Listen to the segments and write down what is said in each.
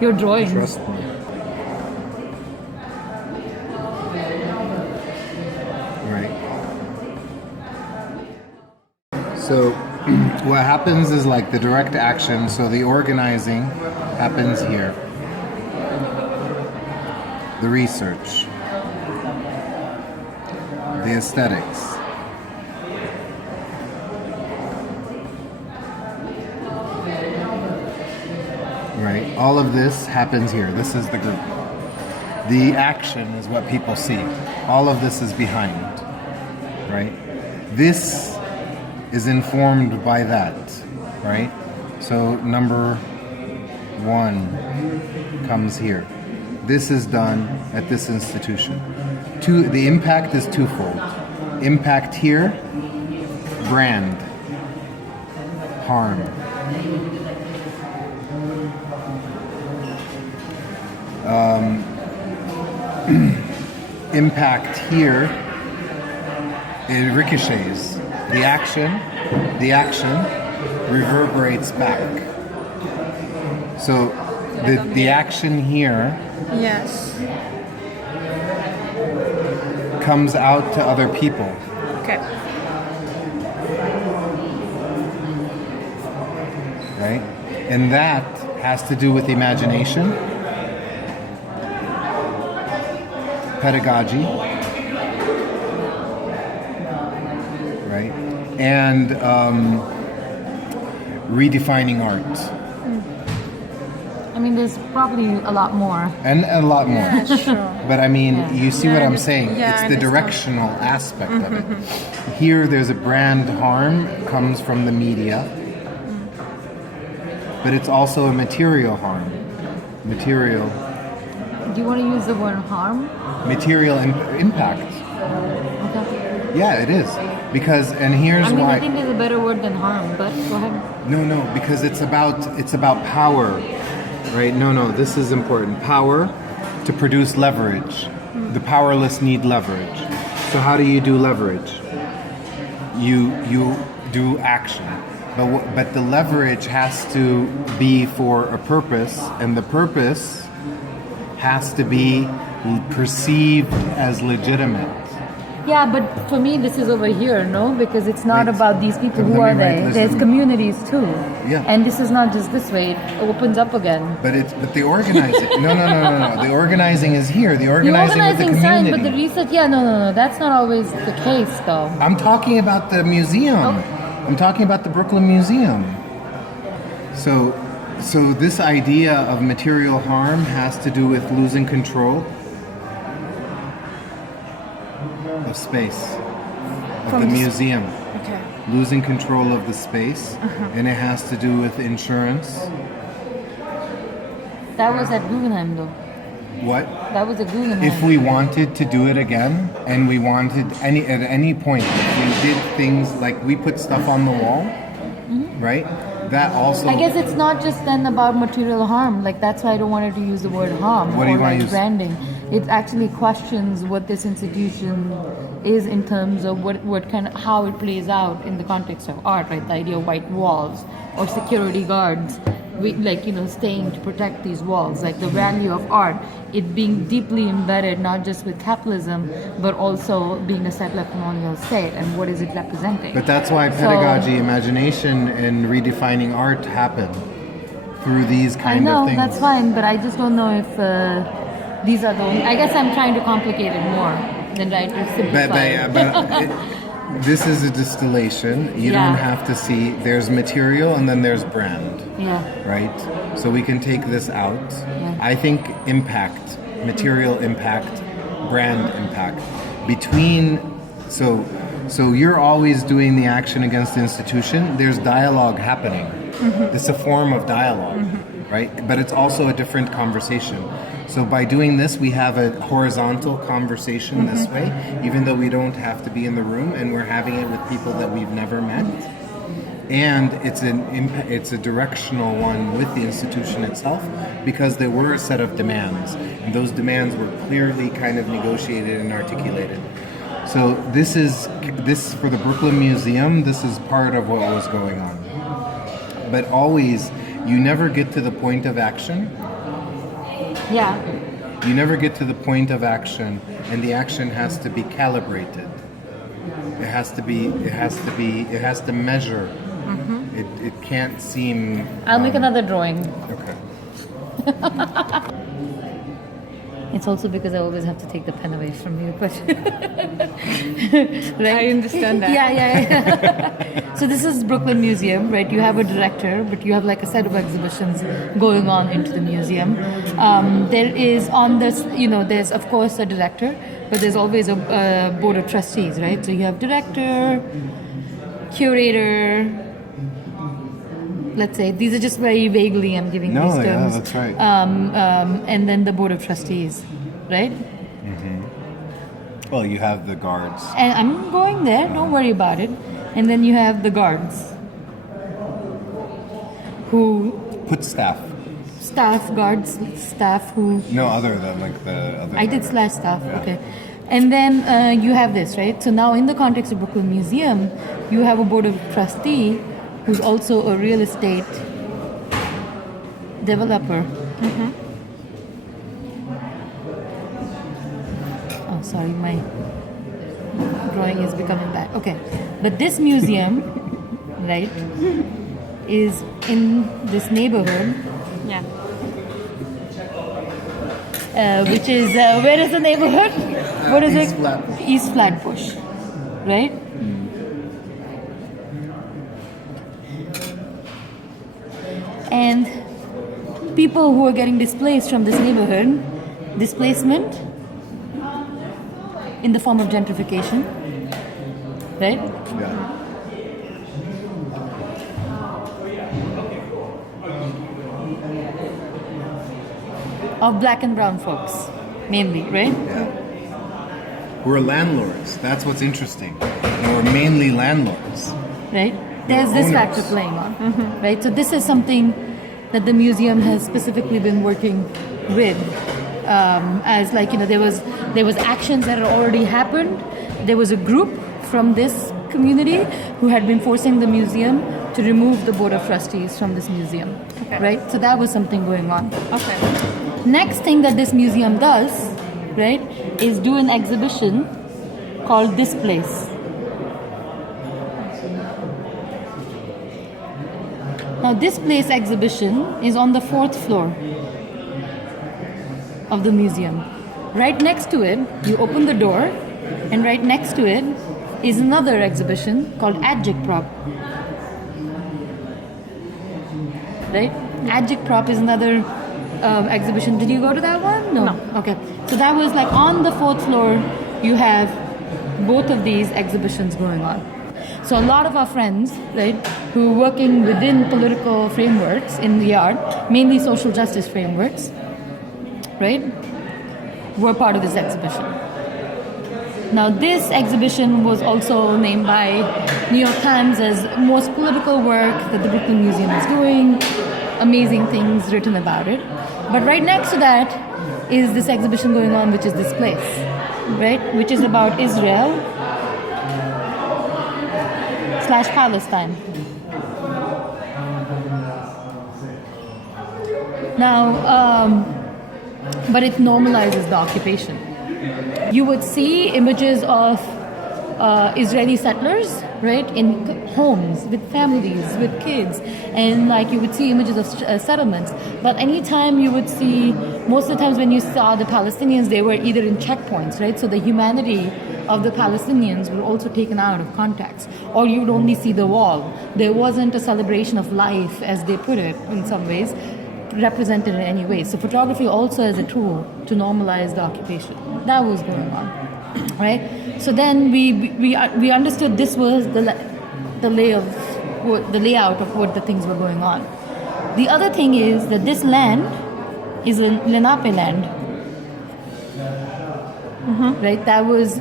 your drawings. Trust me. Right. So what happens is like the direct action, so the organizing happens here. The research. The aesthetics. Right? All of this happens here. This is the group. The action is what people see. All of this is behind. Right? This is informed by that. Right? So number 1 comes here. This is done at this institution. The impact is twofold. Impact here, brand, harm. Impact here, it ricochets. The action reverberates back. So the action here Yes. comes out to other people. Okay. Right? And that has to do with imagination, pedagogy, right? And redefining art. I mean, there's probably a lot more. And a lot more. Yeah, sure. But I mean, Yeah. you see Yeah, what I I'm under- saying? yeah, It's I the understand. directional aspect of it. Here, there's a brand harm, comes from the media. But it's also a material harm. Material Do you want to use the word harm? impact. Okay. Yeah, it is. Because, and here's I mean, why. I think there's a better word than harm, but go ahead. No, because it's about power, right? No, this is important. Power to produce leverage. The powerless need leverage. So how do you do leverage? You do action, but the leverage has to be for a purpose, and the purpose has to be perceived as legitimate. Yeah, but for me, this is over here, no? Because it's not Wait, about these people. let Who me are they? write this There's down. communities too. Yeah. And this is not just this way. It opens up again. But the organizing. No. The organizing is here. The The organizing with the organizing sign, community. but the research, yeah, no. That's not always the case, though. I'm talking about the museum. Oh. I'm talking about the Brooklyn Museum. So this idea of material harm has to do with losing control of space, of From the the s- museum. Okay. Losing control of the space, and it has to do with insurance. That was at Guggenheim, though. What? That was at Guggenheim. If we wanted to do it again, and we wanted at any point, if we did things like we put stuff on the wall, right? That also. I guess it's not just then about material harm. Like, that's why I don't want to use the word harm What do you or wanna like use? branding. It actually questions what this institution is in terms of what kind of how it plays out in the context of art, right? The idea of white walls or security guards, staying to protect these walls. Like the value of art, it being deeply embedded not just with capitalism, but also being a settler colonial state, and what is it representing? But that's why So- pedagogy, imagination, and redefining art happen through these I kind know, of things. that's fine, but I just don't know if these are the only... I guess I'm trying to complicate it more than trying to simplify it. This is a distillation. You Yeah. don't have to see. There's material and then there's brand, Yeah. right? So we can take this out. Yeah. I think impact, material impact, brand impact. Between so you're always doing the action against the institution. There's dialogue happening. It's a form of dialogue, right? But it's also a different conversation. So by doing this, we have a horizontal conversation this way, even though we don't have to be in the room, and we're having it with people that we've never met. And it's a directional one with the institution itself, because there were a set of demands, and those demands were clearly kind of negotiated and articulated. So this for the Brooklyn Museum, this is part of what was going on. But always, you never get to the point of action Yeah. You never get to the point of action, and the action has to be calibrated. It has to measure. It can't seem. I'll make another drawing. Okay. It's also because I always have to take the pen away from you, but I understand that. Yeah. So this is Brooklyn Museum, right? You have a director, but you have like a set of exhibitions going on into the museum. There is on this, there's of course a director, but there's always a board of trustees, right? So you have director, curator. Let's say these are just very vaguely I'm giving these terms. That's right. And then the board of trustees, right? Well, you have the guards. And I'm going there. Don't worry about it. And then you have the guards, who Put staff. guards staff who. No, other than like the other. I did slash staff. Okay. And then you have this, right? So now in the context of Brooklyn Museum, you have a board of trustee who's also a real estate developer. Oh, sorry, my drawing is becoming bad. Okay, but this museum, right, is in this neighborhood, Yeah. which is where is the neighborhood? What is East it? Flatbush. East Flatbush, right? And people who are getting displaced from this neighborhood, displacement in the form of gentrification, right? Yeah. Of black and brown folks, mainly, right? Who are landlords. That's what's interesting. And we're mainly landlords. Right? There's this owners. factor playing on, right? So this is something that the museum has specifically been working with, as like there was actions that had already happened. There was a group from this community who had been forcing the museum to remove the board of trustees from this museum, right? So that was something going on. Okay. Next thing that this museum does, right, is do an exhibition called This Place. Now, This Place exhibition is on the 4th floor of the museum. Right next to it, you open the door, and right next to it is another exhibition called Agitprop. Right? Agitprop is another exhibition. Did you go to that one? No. Okay. So that was like on the 4th floor, you have both of these exhibitions going on. So a lot of our friends, right, who are working within political frameworks in the art, mainly social justice frameworks, right, were part of this exhibition. Now this exhibition was also named by New York Times as most political work that the Brooklyn Museum is doing. Amazing things written about it. But right next to that is this exhibition going on, which is This Place, right, which is about Israel / Palestine. Now, but it normalizes the occupation. You would see images of Israeli settlers, right, in homes with families, with kids, and like you would see images of settlements. But anytime you would see, most of the times when you saw the Palestinians, they were either in checkpoints, right? So the humanity of the Palestinians were also taken out of context, or you would only see the wall. There wasn't a celebration of life, as they put it, in some ways, represented in any way. So photography also as a tool to normalize the occupation. That was going on, right? So then we understood this was the layout of what the things were going on. The other thing is that this land is a Lenape land. Right? That was,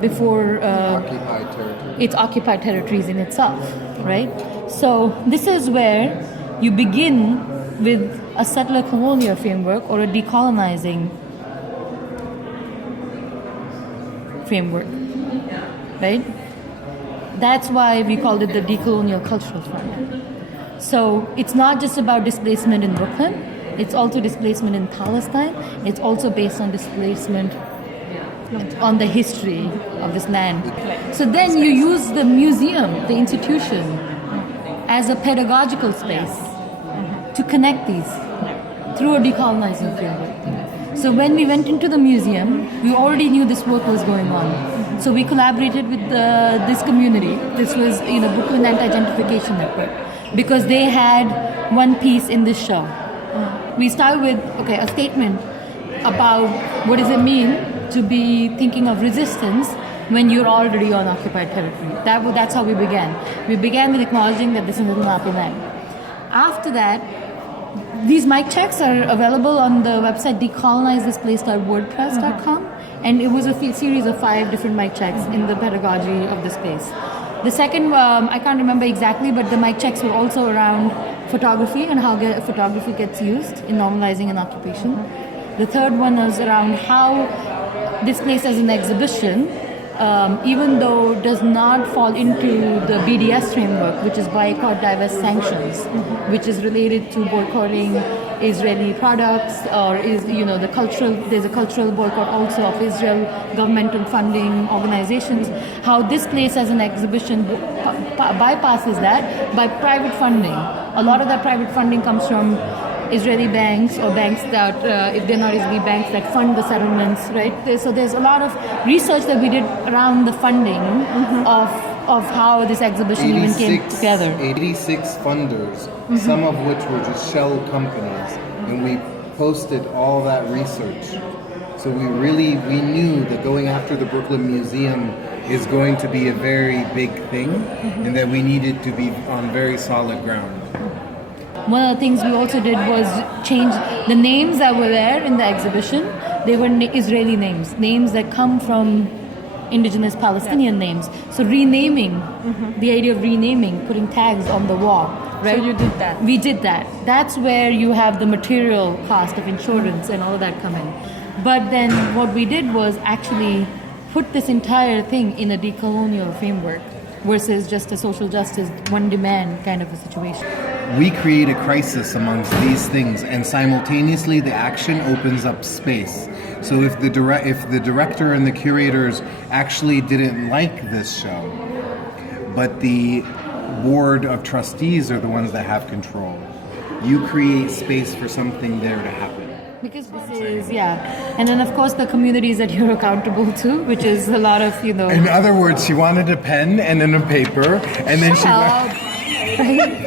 before Occupied territory. it's occupied territories in itself, right? So this is where you begin with a settler colonial framework or a decolonizing framework, right? That's why we called it the decolonial cultural framework. So it's not just about displacement in Brooklyn, it's also about displacement It's also displacement in Palestine. It's also based on displacement on the history of this land. So then you use the museum, the institution, as a pedagogical space to connect these through a decolonizing framework. So when we went into the museum, we already knew this work was going on. So we collaborated with this community. This was, Brooklyn Anti-Gentrification Network, because they had one piece in this show. We started with a statement about what does it mean to be thinking of resistance when you're already on occupied territory. That's how we began. We began with acknowledging that this is an unoccupied land. After that, these mic checks are available on the website decolonizethisplace.wordpress.com, and it was a series of 5 different mic checks in the pedagogy of the space. The second, I can't remember exactly, but the mic checks were also around photography and how photography gets used in normalizing an occupation. The third one was around how this place as an exhibition, even though does not fall into the BDS framework, which is boycott, divest, sanctions, which is related to boycotting Israeli products, or there's a cultural boycott also of Israel governmental funding organizations. How this place as an exhibition bypasses that by private funding. A lot of that private funding comes from Israeli banks, or banks that, if they're not Israeli banks, that fund the settlements, right? So there's a lot of research that we did around the funding of how this exhibition even came together. 86 funders, some of which were just shell companies, and we posted all that research. So we knew that going after the Brooklyn Museum is going to be a very big thing, and that we needed to be on very solid ground. One of the things we also did was change the names that were there in the exhibition. They were Israeli names that come from indigenous Palestinian names. So renaming, the idea of renaming, putting tags on the wall, right? So you did that. We did that. That's where you have the material cost of insurance and all of that come in. But then what we did was actually put this entire thing in a decolonial framework versus just a social justice, one demand kind of a situation. We create a crisis amongst these things, and simultaneously the action opens up space. So if the director and the curators actually didn't like this show, but the board of trustees are the ones that have control, you create space for something there to happen. Because this is, and then of course the communities that you're accountable to, which is a lot of, In other words, she wanted a pen and then a paper, and then she went... Right?